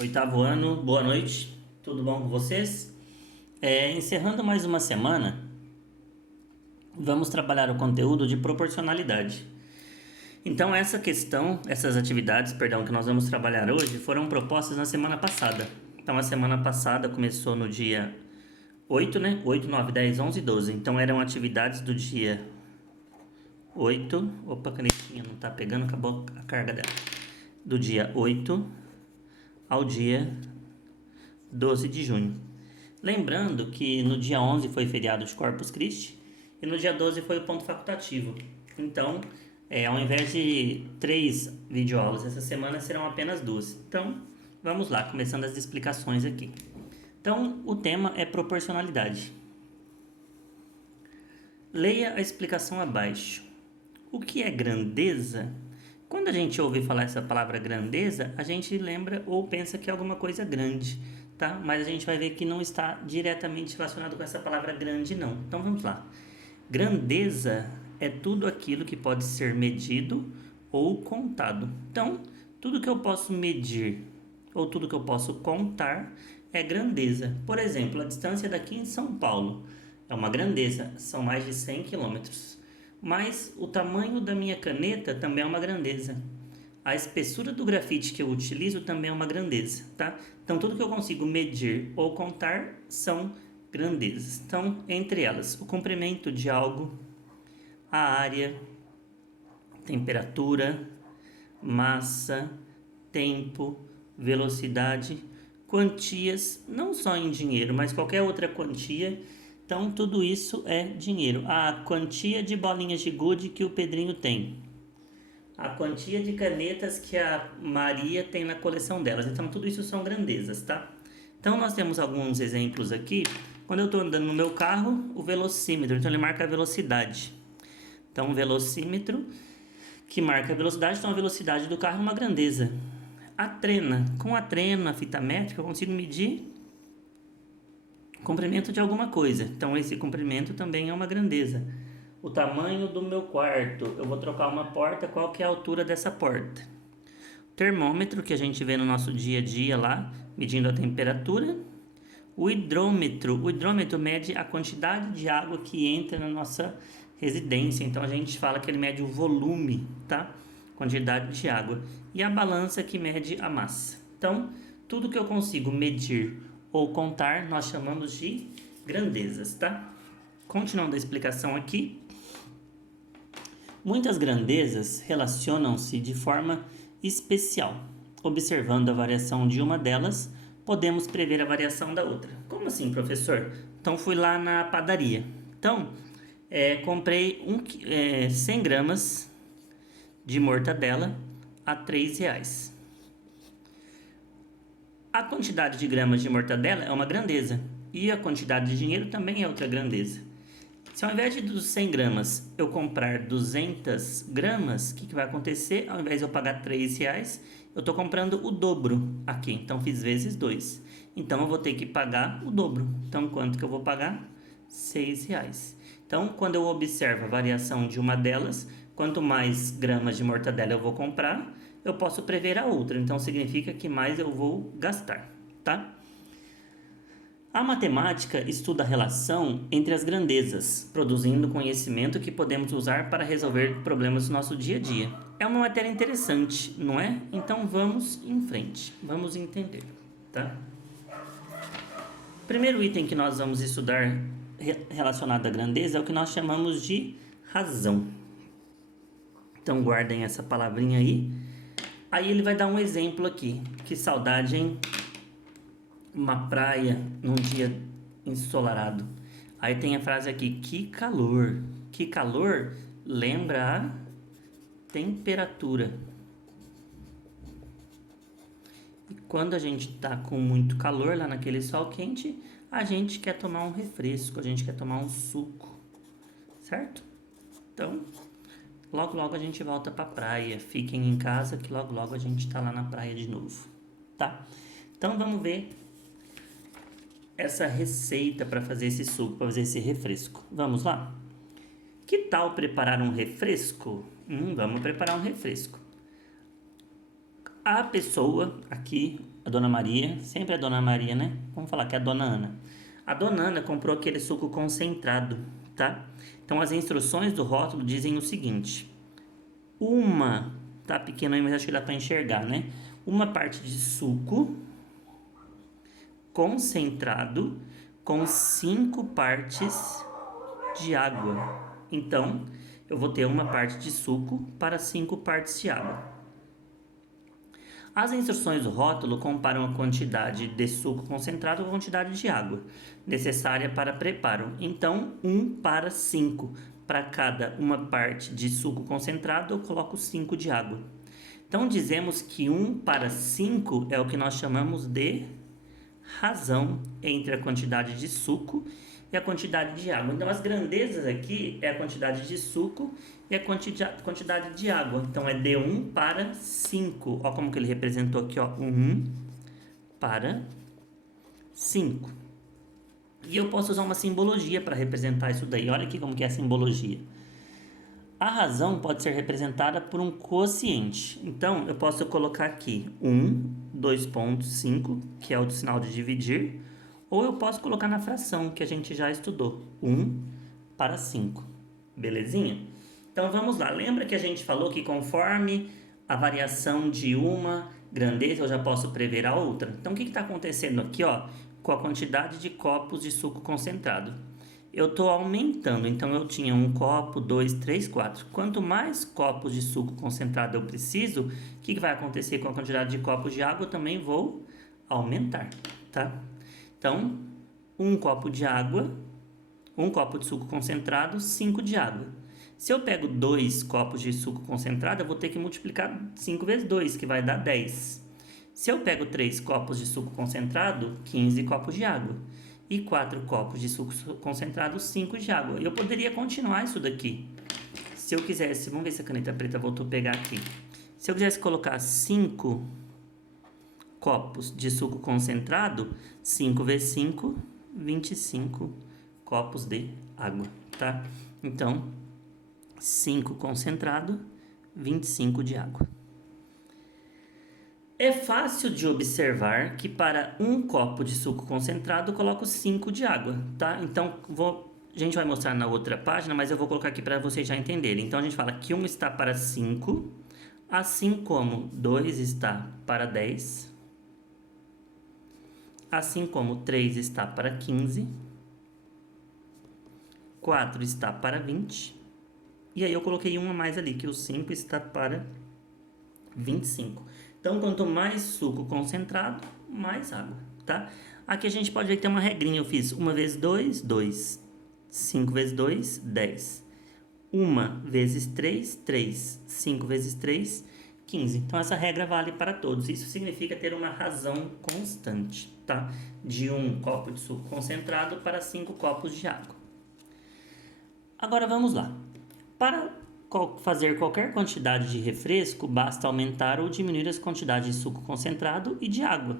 Oitavo ano, boa noite, tudo bom com vocês? Encerrando mais uma semana, vamos trabalhar o conteúdo de proporcionalidade. Então, essas atividades, perdão, que nós vamos trabalhar hoje foram propostas na semana passada. Então, a semana passada começou no dia 8, né? 8, 9, 10, 11 e 12. Então, eram atividades do dia 8. Opa, a canetinha não tá pegando, acabou a carga dela. Do dia 8 ao dia 12 de junho. Lembrando que no dia 11 foi feriado de Corpus Christi e no dia 12 foi o ponto facultativo. Então, ao invés de 3 videoaulas essa semana, serão apenas 2. Então, vamos lá, começando as explicações aqui. Então, o tema é proporcionalidade. Leia a explicação abaixo. O que é grandeza? Quando a gente ouve falar essa palavra grandeza, a gente lembra ou pensa que é alguma coisa grande, tá? Mas a gente vai ver que não está diretamente relacionado com essa palavra grande, não. Então vamos lá. Grandeza é tudo aquilo que pode ser medido ou contado. Então, tudo que eu posso medir ou tudo que eu posso contar é grandeza. Por exemplo, a distância daqui em São Paulo é uma grandeza, são mais de 100 quilômetros. Mas o tamanho da minha caneta também é uma grandeza. A espessura do grafite que eu utilizo também é uma grandeza, tá? Então, tudo que eu consigo medir ou contar são grandezas. Então, entre elas, o comprimento de algo, a área, temperatura, massa, tempo, velocidade, quantias, não só em dinheiro, mas qualquer outra quantia. Então, tudo isso é dinheiro. A quantia de bolinhas de gude que o Pedrinho tem. A quantia de canetas que a Maria tem na coleção delas. Então, tudo isso são grandezas, tá? Então, nós temos alguns exemplos aqui. Quando eu estou andando no meu carro, o velocímetro. Então, ele marca a velocidade. Então, o velocímetro que marca a velocidade. Então, a velocidade do carro é uma grandeza. A trena. Com a trena, a fita métrica, eu consigo medir o comprimento de alguma coisa. Então, esse comprimento também é uma grandeza. O tamanho do meu quarto. Eu vou trocar uma porta, qual que é a altura dessa porta? O termômetro, que a gente vê no nosso dia a dia lá, medindo a temperatura. O hidrômetro mede a quantidade de água que entra na nossa residência. Então, a gente fala que ele mede o volume, tá? Quantidade de água. E a balança, que mede a massa. Então, tudo que eu consigo medir ou contar, nós chamamos de grandezas, tá? Continuando a explicação aqui. Muitas grandezas relacionam-se de forma especial. Observando a variação de uma delas, podemos prever a variação da outra. Como assim, professor? Então, fui lá na padaria. Então, comprei 100 gramas de mortadela a R$ 3. A quantidade de gramas de mortadela é uma grandeza e a quantidade de dinheiro também é outra grandeza. Se ao invés de 100 gramas eu comprar 200 gramas, o que vai acontecer? Ao invés de eu pagar R$ 3, eu estou comprando o dobro aqui. Então, fiz vezes 2. Então, eu vou ter que pagar o dobro. Então, quanto que eu vou pagar? R$ 6. Então, quando eu observo a variação de uma delas, quanto mais gramas de mortadela eu vou comprar, eu posso prever a outra. Então, significa que mais eu vou gastar, tá? A matemática estuda a relação entre as grandezas, produzindo conhecimento que podemos usar para resolver problemas do nosso dia a dia. É uma matéria interessante, não é? Então vamos em frente, vamos entender, tá? O primeiro item que nós vamos estudar relacionado à grandeza é o que nós chamamos de razão. Então guardem essa palavrinha aí. Aí ele vai dar um exemplo aqui. Que saudade, hein? Uma praia num dia ensolarado. Aí tem a frase aqui: que calor. Que calor lembra a temperatura. E quando a gente tá com muito calor lá naquele sol quente, a gente quer tomar um refresco, a gente quer tomar um suco, certo? Então, logo logo a gente volta pra praia. Fiquem em casa que logo logo a gente tá lá na praia de novo, tá? Então vamos ver essa receita para fazer esse suco, para fazer esse refresco. Vamos lá? Que tal preparar um refresco? Vamos preparar um refresco. A pessoa aqui, a Dona Maria, sempre a Dona Maria, né? Vamos falar que é a Dona Ana. A Dona Ana comprou aquele suco concentrado, tá? Então as instruções do rótulo dizem o seguinte: tá pequeno aí, mas acho que dá para enxergar, né? Uma parte de suco concentrado com 5 partes de água. Então, eu vou ter uma parte de suco para 5 partes de água. As instruções do rótulo comparam a quantidade de suco concentrado com a quantidade de água necessária para preparo. Então, 1 para 5. Para cada uma parte de suco concentrado, eu coloco 5 de água. Então, dizemos que 1 para 5 é o que nós chamamos de razão entre a quantidade de suco e a quantidade de água. Então, as grandezas aqui é a quantidade de suco e a quantidade de água. Então, é de 1 para 5. Olha como que ele representou aqui, ó. 1 para 5. E eu posso usar uma simbologia para representar isso daí. Olha aqui como que é a simbologia. A razão pode ser representada por um quociente. Então, eu posso colocar aqui 2,5, que é o sinal de dividir, ou eu posso colocar na fração, que a gente já estudou, 1 para 5. Belezinha? Então, vamos lá. Lembra que a gente falou que conforme a variação de uma grandeza, eu já posso prever a outra? Então, o que está acontecendo aqui, ó, com a quantidade de copos de suco concentrado? Eu estou aumentando, então eu tinha 1 copo, 2, 3, 4. Quanto mais copos de suco concentrado eu preciso, o que vai acontecer com a quantidade de copos de água? Eu também vou aumentar, tá? Então, 1 copo de água, 1 copo de suco concentrado, 5 de água. Se eu pego 2 copos de suco concentrado, eu vou ter que multiplicar 5 vezes 2, que vai dar 10. Se eu pego 3 copos de suco concentrado, 15 copos de água. E 4 copos de suco concentrado, 5 de água. Eu poderia continuar isso daqui. Se eu quisesse, vamos ver se a caneta preta voltou a pegar aqui. Se eu quisesse colocar 5 copos de suco concentrado, 5 vezes 5, 25 copos de água, tá? Então, 5 concentrado, 25 de água. É fácil de observar que para 1 copo de suco concentrado eu coloco 5 de água, tá? Então, a gente vai mostrar na outra página, mas eu vou colocar aqui para vocês já entenderem. Então, a gente fala que 1 está para 5, assim como 2 está para 10, assim como 3 está para 15, 4 está para 20, e aí eu coloquei uma a mais ali, que o 5 está para 25. Então, quanto mais suco concentrado, mais água, tá? Aqui a gente pode ver que tem uma regrinha. Eu fiz 1 vezes 2, 2. 5 vezes 2, 10. 1 vezes 3, 3. 5 vezes 3, 15. Então, essa regra vale para todos. Isso significa ter uma razão constante, tá? De 1 copo de suco concentrado para 5 copos de água. Agora, vamos lá. Para fazer qualquer quantidade de refresco, basta aumentar ou diminuir as quantidades de suco concentrado e de água,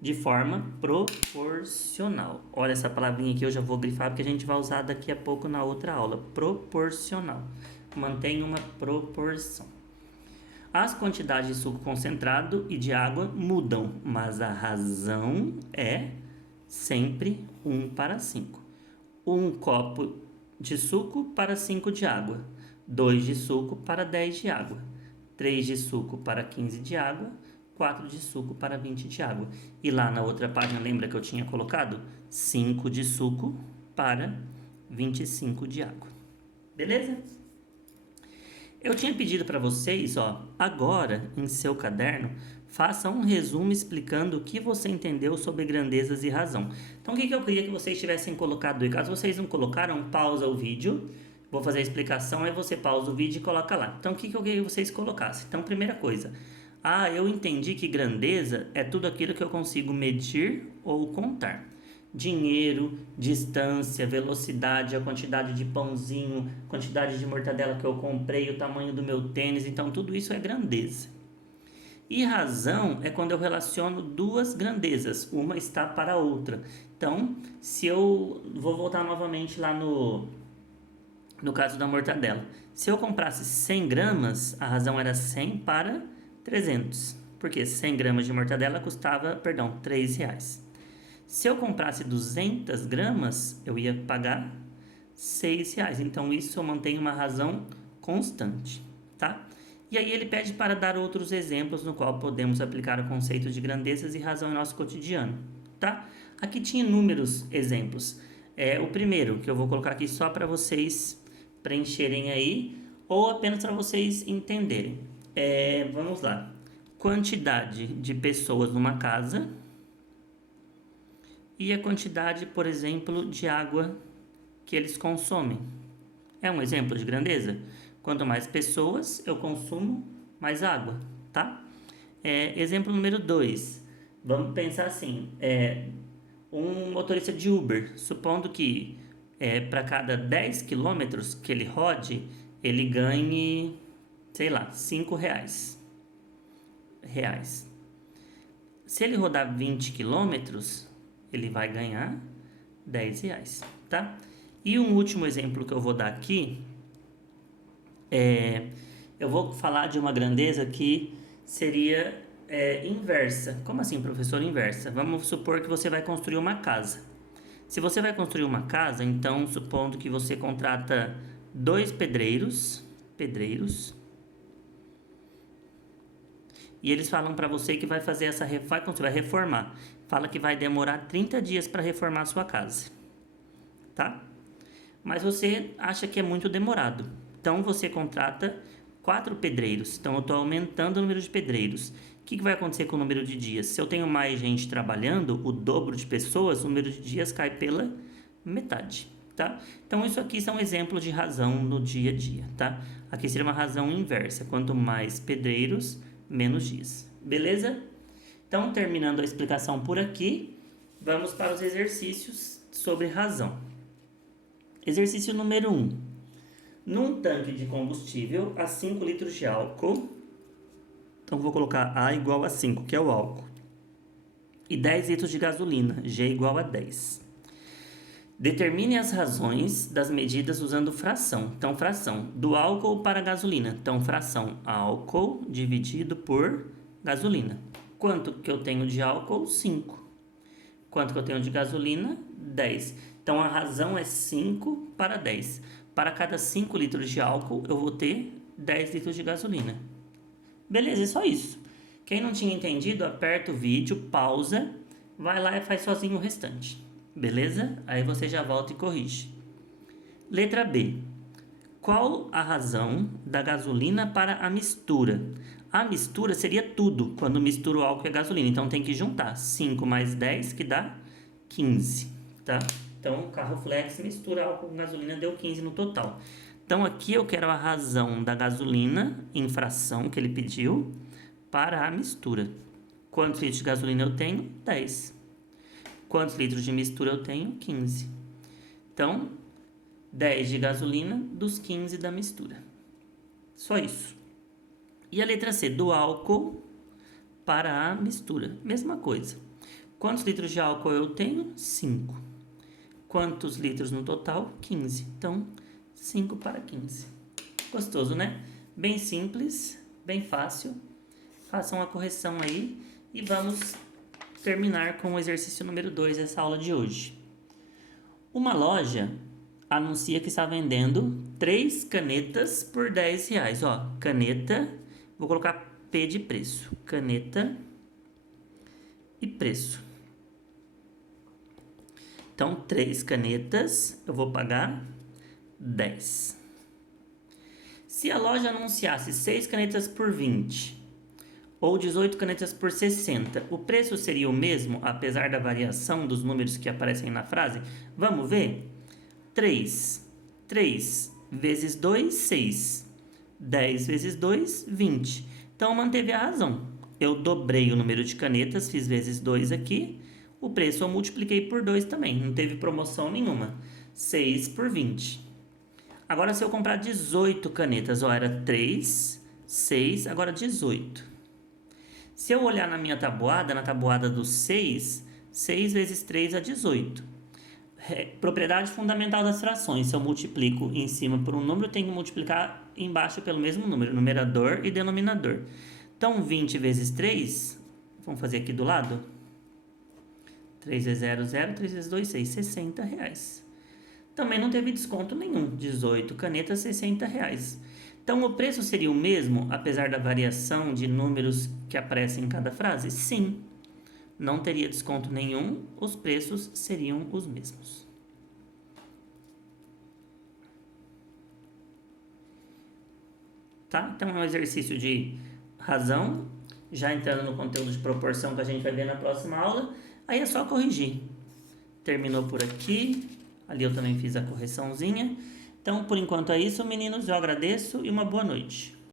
de forma proporcional. Olha essa palavrinha aqui, eu já vou grifar porque a gente vai usar daqui a pouco na outra aula. Proporcional. Mantém uma proporção. As quantidades de suco concentrado e de água mudam, mas a razão é sempre 1 para 5. 1 copo de suco para 5 de água. 2 de suco para 10 de água, 3 de suco para 15 de água, 4 de suco para 20 de água. E lá na outra página, lembra que eu tinha colocado? 5 de suco para 25 de água. Beleza? Eu tinha pedido para vocês, ó, agora em seu caderno, faça um resumo explicando o que você entendeu sobre grandezas e razão. Então, o que eu queria que vocês tivessem colocado aí? Caso vocês não colocaram, pausa o vídeo. Vou fazer a explicação, aí você pausa o vídeo e coloca lá. Então, o que eu queria que vocês colocassem? Então, primeira coisa. Eu entendi que grandeza é tudo aquilo que eu consigo medir ou contar. Dinheiro, distância, velocidade, a quantidade de pãozinho, quantidade de mortadela que eu comprei, o tamanho do meu tênis. Então, tudo isso é grandeza. E razão é quando eu relaciono duas grandezas. Uma está para a outra. Então, se eu... Vou voltar novamente lá no caso da mortadela. Se eu comprasse 100 gramas, a razão era 100 para 300. porque 100 gramas de mortadela custava, perdão, R$ 3. Se eu comprasse 200 gramas, eu ia pagar R$ 6. Então, isso eu mantenho uma razão constante, tá? E aí ele pede para dar outros exemplos no qual podemos aplicar o conceito de grandezas e razão em nosso cotidiano, tá? Aqui tinha inúmeros exemplos. O primeiro, que eu vou colocar aqui só para vocês preencherem aí, ou apenas para vocês entenderem. Vamos lá. Quantidade de pessoas numa casa e a quantidade, por exemplo, de água que eles consomem. É um exemplo de grandeza? Quanto mais pessoas eu consumo, mais água, tá? Exemplo número 2. Vamos pensar assim. Um motorista de Uber, supondo que para cada 10 quilômetros que ele rode, ele ganhe, sei lá, R$ 5. Se ele rodar 20 quilômetros, ele vai ganhar R$ 10, tá? E um último exemplo que eu vou dar aqui eu vou falar de uma grandeza que seria inversa. Como assim, professor, inversa? Vamos supor que você vai construir uma casa. Se você vai construir uma casa, então, supondo que você contrata 2 pedreiros, e eles falam para você que vai fazer vai reformar. Fala que vai demorar 30 dias para reformar a sua casa, tá? Mas você acha que é muito demorado. Então você contrata 4 pedreiros. Então eu estou aumentando o número de pedreiros. O que vai acontecer com o número de dias? Se eu tenho mais gente trabalhando, o dobro de pessoas, o número de dias cai pela metade, tá? Então isso aqui são exemplos de razão no dia a dia, tá? Aqui seria uma razão inversa. Quanto mais pedreiros, menos dias. Beleza? Então, terminando a explicação por aqui, vamos para os exercícios sobre razão. Exercício número 1. Num tanque de combustível, a 5 litros de álcool, então vou colocar A igual a 5, que é o álcool, e 10 litros de gasolina, G igual a 10. Determine as razões das medidas usando fração. Então, fração do álcool para a gasolina. Então, fração álcool dividido por gasolina. Quanto que eu tenho de álcool? 5. Quanto que eu tenho de gasolina? 10. Então, a razão é 5 para 10. Para cada 5 litros de álcool, eu vou ter 10 litros de gasolina. Beleza, é só isso. Quem não tinha entendido, aperta o vídeo, pausa, vai lá e faz sozinho o restante. Beleza? Aí você já volta e corrige. Letra B. Qual a razão da gasolina para a mistura? A mistura seria tudo, quando mistura o álcool e a gasolina. Então, tem que juntar 5 mais 10, que dá 15, tá? Então, o carro flex mistura álcool com gasolina, deu 15 no total. Então, aqui eu quero a razão da gasolina em fração que ele pediu para a mistura. Quantos litros de gasolina eu tenho? 10. Quantos litros de mistura eu tenho? 15. Então, 10 de gasolina dos 15 da mistura. Só isso. E a letra C, do álcool para a mistura. Mesma coisa. Quantos litros de álcool eu tenho? 5. Quantos litros no total? 15. Então, 5 para 15. Gostoso, né? Bem simples, bem fácil. Façam a correção aí e vamos terminar com o exercício número 2 dessa aula de hoje. Uma loja anuncia que está vendendo 3 canetas por R$ 10. Ó, caneta, vou colocar P de preço. Caneta e preço. Então, 3 canetas, eu vou pagar 10. Se a loja anunciasse 6 canetas por 20 ou 18 canetas por 60, o preço seria o mesmo, apesar da variação dos números que aparecem na frase? Vamos ver? 3 vezes 2, 6. 10 vezes 2, 20. Então, manteve a razão. Eu dobrei o número de canetas, fiz vezes 2 aqui. O preço eu multipliquei por 2 também, não teve promoção nenhuma. 6 por 20. Agora, se eu comprar 18 canetas, ó, era 3, 6, agora 18. Se eu olhar na minha tabuada, na tabuada do 6, 6 vezes 3 é 18. Propriedade fundamental das frações. Se eu multiplico em cima por um número, eu tenho que multiplicar embaixo pelo mesmo número, numerador e denominador. Então, 20 vezes 3, vamos fazer aqui do lado. 3 vezes 0, 0, 3 vezes 2, 6, R$60. Também não teve desconto nenhum, 18 canetas, R$60. Então, o preço seria o mesmo, apesar da variação de números que aparecem em cada frase? Sim, não teria desconto nenhum, os preços seriam os mesmos. Tá? Então, é um exercício de razão, já entrando no conteúdo de proporção que a gente vai ver na próxima aula, aí é só corrigir. Terminou por aqui, ali eu também fiz a correçãozinha. Então, por enquanto é isso, meninos, eu agradeço e uma boa noite.